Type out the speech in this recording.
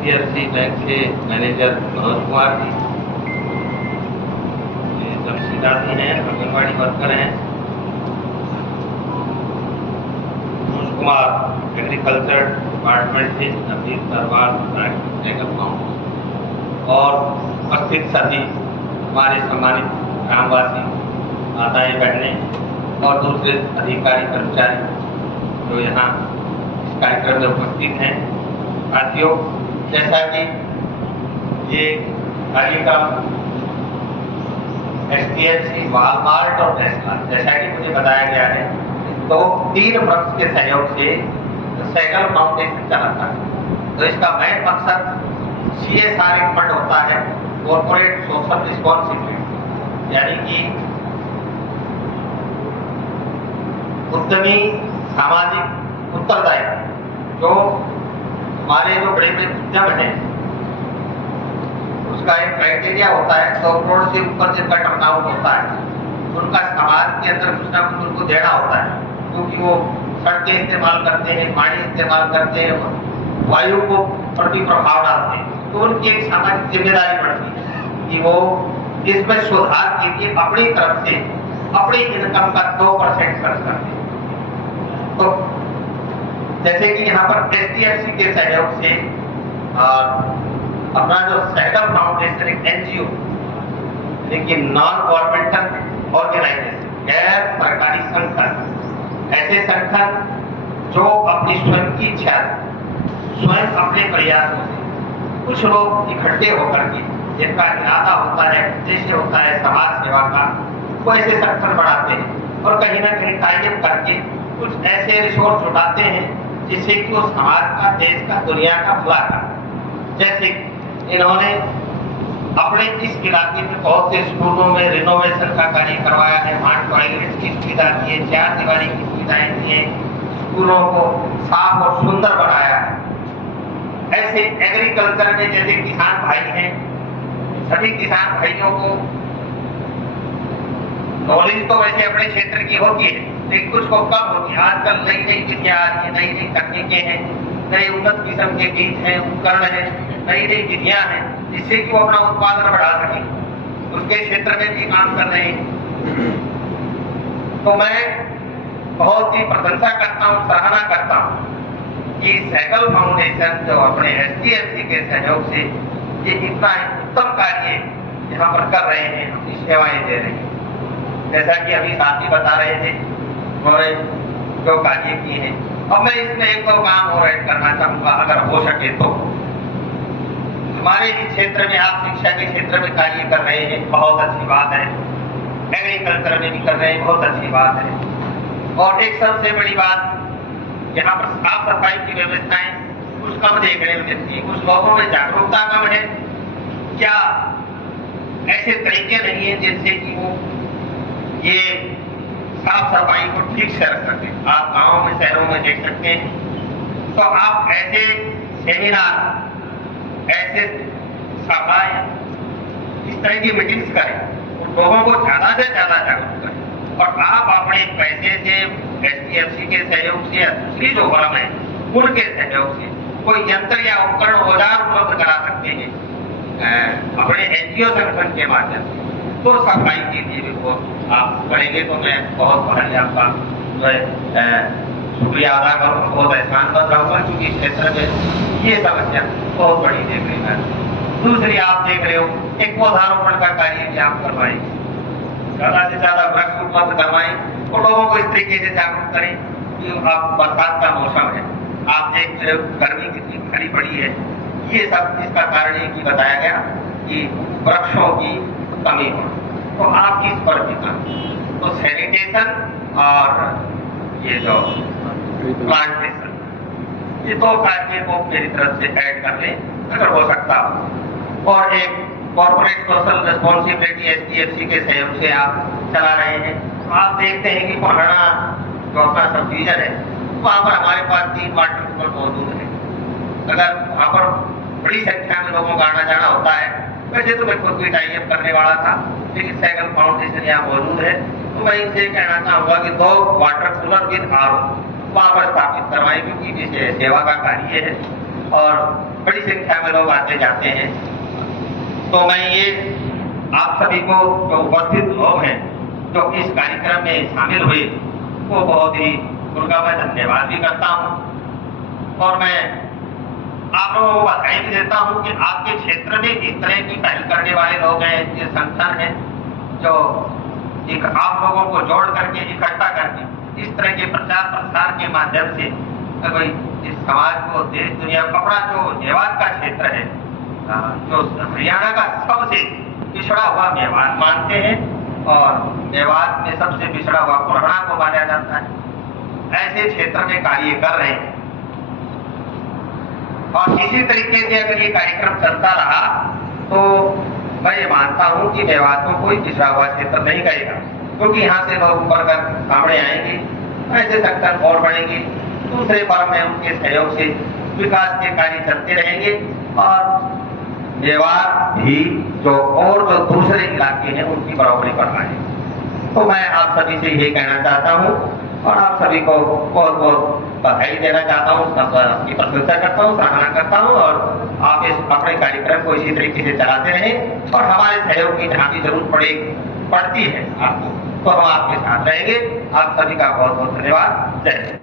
HDFC bank के manager Manoj Kumar ji, जमशीदा जी हैं, anganwadi worker हैं, मनोज कुमार एग्रीकल्चर डिपार्टमेंट से, नवीन सरवाल सैकल फाउंड और उपस्थित सभी हमारे सम्मानित ग्रामवासी, माताएं बहनें और दूसरे अधिकारी कर्मचारी जो यहाँ इस कार्यक्रम में उपस्थित हैं। साथियों, जैसा कि ये कार्यक्रम HDFC, वॉलमार्ट और टेस्ला, जैसा कि मुझे बताया गया है, तो 3 वृक्ष के सहयोग से सैकल फाउंडेशन चलाता है। तो इसका मेन मकसद CSR फंड होता है, कॉर्पोरेट सोशल रिस्पॉन्सिबिलिटी, यानी कि उद्यमी सामाजिक उत्तरदायित्व। जो हमारे जो बड़े बड़े उद्यम हैं, उसका एक क्राइटेरिया होता है, 100 करोड़ से ऊपर जिनका टर्नआउट होता है, उनका समाज के अंदर कुछ ना कुछ उनको देना होता है, क्योंकि वो सड़कें इस्तेमाल करते हैं, पानी इस्तेमाल करते हैं, वायु को प्रति प्रभाव डालते हैं। तो उनकी एक सामाजिक जिम्मेदारी बढ़ती है कि वो इसमें सुधार के लिए अपनी तरफ से अपनी इनकम का 2% खर्च करते हैं। तो जैसे कि यहाँ पर HDFC के सहयोग से अपना जो सैकल फाउंडेशन एक NGO, लेकिन नॉन गवर्नमेंटल ऑर्गेनाइजेशन, गैर सरकारी संगठन, ऐसे संगठन जो अपनी स्वयं की इच्छा, स्वयं अपने प्रयासों से कुछ लोग इकट्ठे होकर के, जिनका इरादा होता है, उद्देश्य होता है समाज सेवा का, वो ऐसे संगठन बढ़ाते हैं और कहीं ना कहीं टाइप करके कुछ ऐसे रिसोर्स जुटाते हैं जिससे कि वो समाज का, देश का, दुनिया का भला कर। जैसे इन्होंने अपने इस इलाके में बहुत से स्कूलों में रिनोवेशन का कार्य करवाया है, वहाँ टॉयलेट की सुविधा दी है, 4 दीवारी की सुविधाएं दी है, स्कूलों को साफ और सुंदर बनाया है। ऐसे एग्रीकल्चर में जैसे किसान भाई हैं, सभी किसान भाइयों को नॉलेज तो वैसे अपने क्षेत्र की होती है, लेकिन कुछ को कम होती है। आजकल नई नई विधियां आ रही है, नई नई तकनीकें हैं, नए उन्नत किस्म के बीज हैं, उपकरण हैं, नई नई विधियां हैं, जिससे कि वो अपना उत्पादन बढ़ा सके, उसके क्षेत्र में भी काम कर रहे हैं। तो मैं बहुत ही प्रशंसा करता हूँ, सराहना करता हूँ कि सैकल फाउंडेशन जो अपने HDFC के सहयोग से ये इतना उत्तम कार्य यहाँ पर कर रहे हैं, अपनी सेवाएं दे रहे हैं। जैसा कि अभी साथी बता रहे थे उन्होंने जो कार्य किए हैं, अब मैं इसमें एक दो काम और ऐड करना चाहूंगा अगर हो सके तो। हमारे इस क्षेत्र में आप शिक्षा के क्षेत्र में कार्य कर रहे हैं, बहुत अच्छी बात है, एग्रीकल्चर में भी कर रहे हैं, बहुत अच्छी बात है। और एक सबसे बड़ी बात, यहाँ पर साफ सफाई की व्यवस्थाएं कुछ कम देखने में मिलती है, कुछ लोगों में जागरूकता कम है, क्या ऐसे तरीके नहीं है जिनसे कि वो ये साफ सफाई को ठीक से रख सके। आप गांवों में, शहरों में देख सकते हैं, तो आप ऐसे सेमिनार, ऐसे सभाएं, इस तरह की मीटिंग्स करें और लोगों को ज्यादा से ज्यादा जागरूक करें। और आप अपने पैसे से, HDFC के सहयोग से या दूसरी जो फर्म है उनके सहयोग से कोई यंत्र या उपकरण, औजार उपलब्ध करा सकते हैं अपने NGO संगठन के माध्यम से, तो सफाई के लिए भी बहुत आप करेंगे तो मैं बहुत भारी आपका शुक्रिया अदा करूँगा, बहुत एहसान बन रहूँगा, क्योंकि इस क्षेत्र में ये समस्या बहुत बड़ी देख रही है। दूसरी आप देख रहे हो, एक पौधारोपण का कार्य भी आप करवाएं, ज्यादा से ज्यादा वृक्ष उपलब्ध करवाएं और लोगों को इस तरीके से जागरूक करें कि अब बरसात का मौसम है, आप देख रहे हो गर्मी कितनी भारी पड़ी है। ये सब इसका कारण ये कि बताया गया कि वृक्षों की कमी हो, तो आप किस पर भी काम, तो सैनिटेशन और ये जो प्लांटेशन, ये 2 कार्य को मेरी तरफ से ऐड कर लें अगर हो सकता हो। और एक कॉर्पोरेट सोशल रिस्पॉन्सिबिलिटी HDFC के सहयोग से आप चला रहे हैं। तो आप देखते हैं कि पहाड़ा जो अपना सब डिवीजन है, वहाँ पर हमारे पास 3 वाटर कूलर मौजूद है। अगर वहाँ पर बड़ी संख्या में लोगों का आना जाना होता है, वैसे तो मैं खुद भी टाइप करने वाला था, लेकिन सैकल फाउंडेशन यहाँ मौजूद है, तो मैं इनसे कहना चाहूँगा कि 2 वाटर कूलर विद RO वहाँ पर स्थापित करवाएं, क्योंकि सेवा का कार्य है। और बड़ी संख्या में लोग आते जाते हैं। तो मैं ये आप सभी को जो उपस्थित लोग हैं जो इस कार्यक्रम में शामिल हुए वो बहुत ही उनका मैं धन्यवाद भी करता हूँ और मैं आप लोगों को बधाई भी देता हूँ कि आपके क्षेत्र में इस तरह की पहल करने वाले लोग हैं, ये संगठन हैं जो एक आप लोगों को जोड़ करके इकट्ठा करके इस तरह के प्रचार प्रसार के माध्यम से भाई इस समाज को देश दुनिया कपड़ा जो मेवात का क्षेत्र है, जो हरियाणा का सबसे पिछड़ा हुआ मेवात मानते हैं और मेवात में सबसे पिछड़ा हुआ पुराना को माना जाता है, ऐसे क्षेत्र में कार्य कर रहे हैं। और इसी तरीके से अगर ये कार्यक्रम चलता रहा तो मैं ये मानता हूँ कि मेवात को कोई पिछड़ा हुआ क्षेत्र नहीं कहेगा, क्योंकि यहाँ से लोग ऊपर कर सामने आएंगे, ऐसे संगठन और बढ़ेंगे, दूसरे फर्म में उनके सहयोग से विकास के कार्य चलते रहेंगे और मेवात भी जो और जो दूसरे इलाके हैं उनकी बराबरी कर पाए। तो मैं आप सभी से यही कहना चाहता हूँ और आप सभी को बहुत बहुत बधाई देना चाहता हूँ, सबकी प्रशंसा करता हूँ, सराहना करता हूँ और आप इस अपने कार्यक्रम को इसी तरीके से चलाते रहें और हमारे सहयोग की जहाँ भी जरूरत पड़ती है आपको तो हम आपके साथ रहेंगे। आप सभी का बहुत बहुत धन्यवाद। जय हिंद।